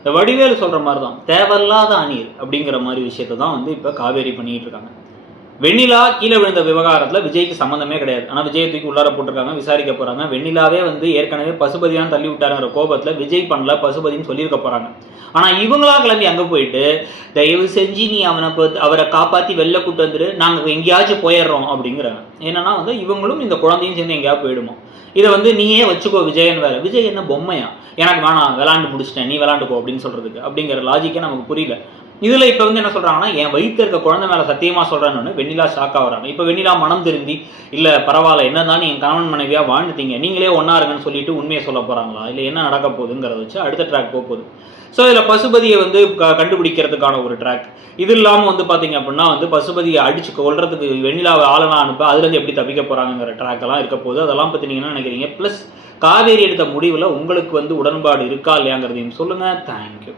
இந்த வடிவேலு சொல்ற மாதிரி தான் தேவையில்லாத அநீர் அப்படிங்கிற மாதிரி விஷயத்தை தான் வந்து இப்போ காவேரி பண்ணிட்டு இருக்காங்க. வெண்ணிலா கீழே விழுந்த விவகாரத்தில் விஜய்க்கு சம்மந்தமே கிடையாது. ஆனால் விஜய் தூக்கி உள்ளார போட்டிருக்காங்க, விசாரிக்க போறாங்க. வெண்ணிலாவே வந்து ஏற்கனவே பசுபதியான்னு தள்ளி விட்டாருங்கிற கோபத்தில் விஜய் பண்ணல பசுபதினு சொல்லியிருக்க போறாங்க. ஆனால் இவங்களா கிளம்பி அங்கே போயிட்டு தயவு செஞ்சு நீ அவரை காப்பாற்றி வெளில கூட்டு வந்துட்டு நாங்கள் எங்கேயாச்சும் போயிடுறோம் அப்படிங்கிறாங்க. என்னன்னா வந்து இவங்களும் இந்த குழந்தையும் சேர்ந்து எங்கேயாவது போயிடுமோ. இதை வந்து நீயே வச்சுக்கோ விஜயன் வேற. விஜய் என்ன பொம்மையா? எனக்கு வேணாம், விளாண்டு முடிச்சிட்டேன், நீ விளாண்டுக்கோ அப்படின்னு சொல்றதுக்கு அப்படிங்கிற லாஜிக்கே நமக்கு புரியல. இதுல இப்ப வந்து என்ன சொல்றாங்கன்னா, என் வயிற்று இருக்க குழந்தை மேல சத்தியமா சொல்றேன்னு வெண்ணிலா ஷாக் ஆகுறாங்க. இப்ப வெண்ணிலா மனம் திருந்தி இல்ல பரவாயில்ல, என்னதான் என் கணவன் மனைவியா வாழ்ந்துட்டீங்க, நீங்களே ஒன்னா இருங்கன்னு சொல்லிட்டு உண்மையை சொல்ல போறாங்களா, இல்ல என்ன நடக்க போகுதுங்கிறத வச்சு அடுத்த ட்ராக் போகுது. ஸோ இதில் பசுபதியை வந்து கண்டுபிடிக்கிறதுக்கான ஒரு ட்ராக். இது இல்லாமல் வந்து பார்த்தீங்க அப்படின்னா வந்து பசுபதியை அடிச்சு கொள்றதுக்கு வெண்ணிலாவை ஆளனா அனுப்ப அதுலேருந்து எப்படி தப்பிக்க போகிறாங்கிற ட்ராக் எல்லாம் இருக்க போகுது. அதெல்லாம் பற்றி நீங்கள் என்ன நினைக்கிறீங்க? ப்ளஸ் காவேரி எடுத்த முடிவில் உங்களுக்கு வந்து உடன்பாடு இருக்கா இல்லையாங்கிறதையும் சொல்லுங்கள். தேங்க்யூ.